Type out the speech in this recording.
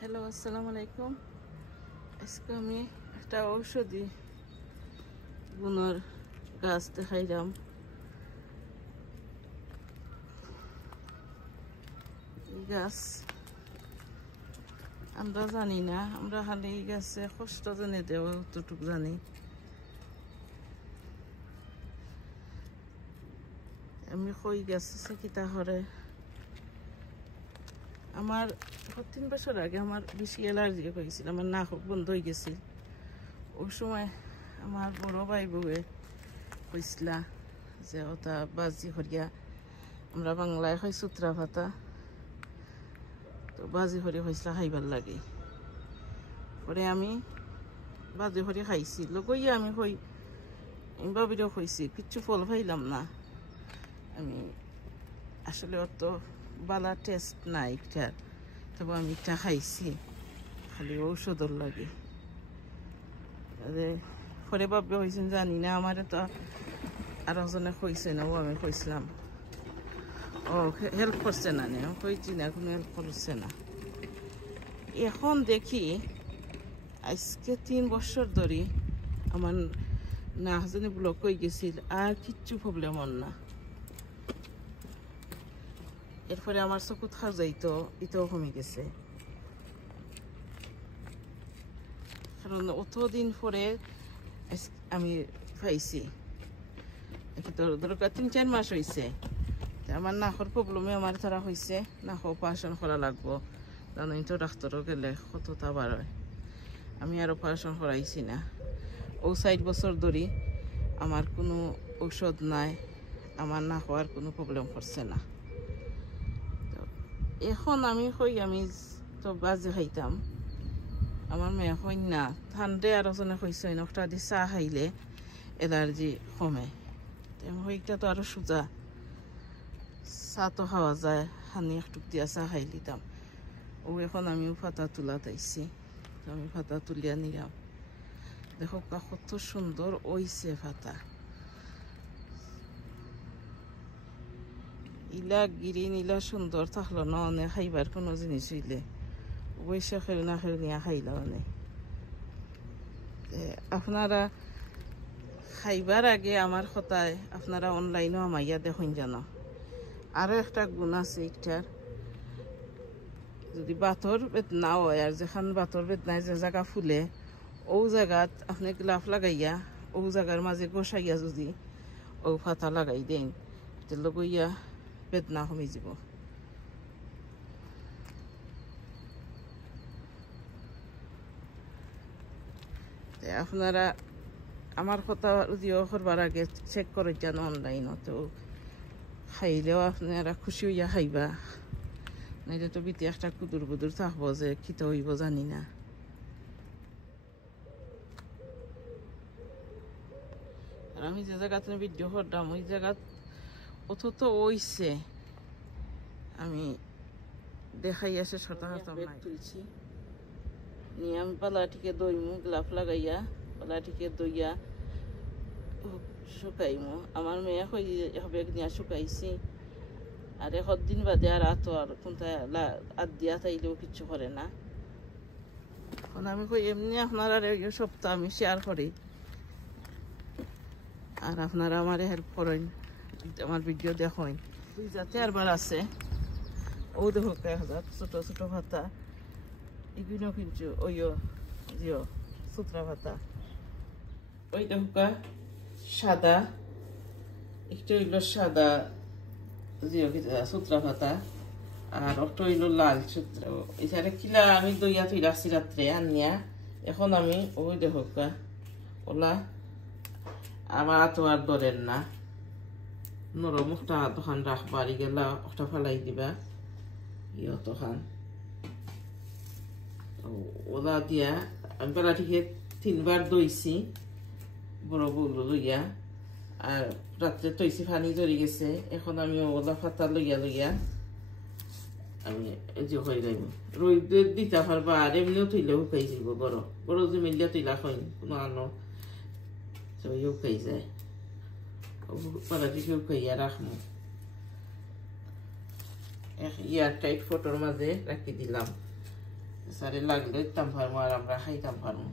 Hello, আসসালামু আলাইকুম। আজকে আমি একটা ঔষধি গুণের গাছ দেখাইলাম। এই গাছ আমরা জানি না, আমরা খালি এই গাছে কষ্ট জেনে দেওয়া অতটুকু জানি। আমি কই গাছ আছে কিতা করে। আমার 3 বছর আগে আমার বেশি অ্যালার্জি হয়েছিল, আমার নাক বন্ধ হয়ে গেছিল। ওই সময় আমার বড় ভাই বউয়ে কইসলা যে ওটা বাজি করিয়া, আমরা বাংলায় খাই সুতরা ভাতা, তো বাজি করে হয়েছিল খাইবার লাগে। পরে আমি বাজি করে খাইছি, লগইয়া আমি কই বাবিরও খাইছি, কিচ্ছু ফল পাইলাম না। আমি আসলে অত বালা টেস্ট নাই এটার, তবে আমি এটা খাইছি খালি ঔষধর লাগে। পরে বাবা হয়েছেন জানি না, আমার তো আর একজনে কইছে না, ও আমি কইছিলাম, ও হেল্প করছে না, নে কইছি না, কোনো হেল্প করছে না। এখন দেখি আজকে 3 বছর ধরে আমার নাক জানি ব্লক হয়ে গেছিল, আর কিচ্ছু প্রবলেম হল না। এরপরে আমার চকুত খাওয়া যাইতো, এটাও কমে গেছে। কারণ অতদিন পরে আমি পাইছি, দরকার 3-4 মাস হয়েছে। আমার নাকর প্রবলেমে আমার তারা হয়েছে, নাক অপারেশন করা লাগবো, জানেন তো ডাক্তারও গেলে কতটা বার হয়। আমি আর অপারেশন করাইছি না। 4 বছর ধরে আমার কোনো ঔষধ নাই, আমার না হওয়ার কোনো প্রবলেম করছে না। এখন আমি কই আমি তো বাজে খাইতাম, আমার মেয়ে কই না, ঠান্ডে আর জনে কইছে একটা দি চাহ খাইলে এলার্জি কমে। হইটা তো আরো সোজা, চাহ তো খাওয়া যায়, হানি একটুক দিয়া চাহ খাই লিতাম। ও এখন আমিও ফাতা তুলা তাইছি, আমি ফাতা তুলিয়া নিলাম। দেখো কত সুন্দর ওইছে ফাতা, ইলা গিরিন ইলা সুন্দর থাকলো না, অনেক খাইবার কোনো জিনিস হইলে বৈশা খেল না খেল নিয়ে খাইলা অনেক। আপনারা খাইবার আগে আমার কথায় আপনারা অনলাইনও আমাইয়া দেখুন জানো। আরো একটা গুণ আছে এটার, যদি বাতর বেদনা হয় আর যেখান বাতর বেদনায় যে জায়গা ফুলে, ও জায়গাত আপনি গ্লাভ লাগাইয়া ও জায়গার মাঝে গোসাইয়া যদি ও ফাতা লাগাই দেন, লগইয়া বেদনা কমে যাব। আপনারা আমার কথা যদিও করবার আগে চেক করে জানো অনলাইনত, খাইলেও আপনারা খুশি হইয়া খাইবা, নাইলে তো বিতি একটা কুদুর বুদুর থাকবো যে খিতে হইব জানি না। আর আমি যে জায়গাতে ভিডিও করতাম ওই জায়গাত অথচ ওইছে আমি দেখাই আসে শতাংশ তুলছি নিয়ে আমি পালাটিকে দইমু, গ্লাভ লাগাইয়া পালাটিকে দইয়া শুকাইমু। আমার মেয়ে হবে নিয়ে শুকাইছি, আর 1 দিন বাদে আর আতো আর কোনটা আদ দিয়া তাইলেও কিচ্ছু করে না। এখন আমি কই এমনি আপনারা সপ্তাহ আমি শেয়ার করি, আর আপনারা আমার হেল্প করেন, আমার ভিডিও দেখেন। যাতে আরবার আছে ও দেখো 1000 ছোট ছোট ভাতা, এগুলো কিন্তু ওইও জিও সুতরা ভাতা। ওই দেখো সাদা, একটু হইলো সাদা জিও সুতরা ভাতা, আর একটা হইলো লাল সুতরা। এছাড়া কিলা আমি দইয়া তুই রাখছি রাত্রে আনিয়া, এখন আমি ওই দেখো ওলা আমার তো আর ধরেন না, নরম একটা দোকান রাখবার গেলা একটা ফেলাই দিবা ইয়ে তখন ওলা দিয়া আমি বেলা থেকে 3 বার দইছি বড় বউলো লইয়া, আর রাত্রে তৈছি পানি ধরে গেছে। এখন আমি ওলা ফাতা লইয়া আমি যে হয়ে যাইব রোদ দিতে পারবা, আর এমনিও তুইলে শুকাই যাব। বড় বড় যে মিলিয়া তুইলা খাইন কোনো আনো শুকাই যায়, পালাটিকে শুকাইয়া রাখবো। ইয়ার টাইট ফটোর মাঝে রাখি দিলাম, সারে লাগলে ইতাম পারমু আর আমরা খাইতাম পারমু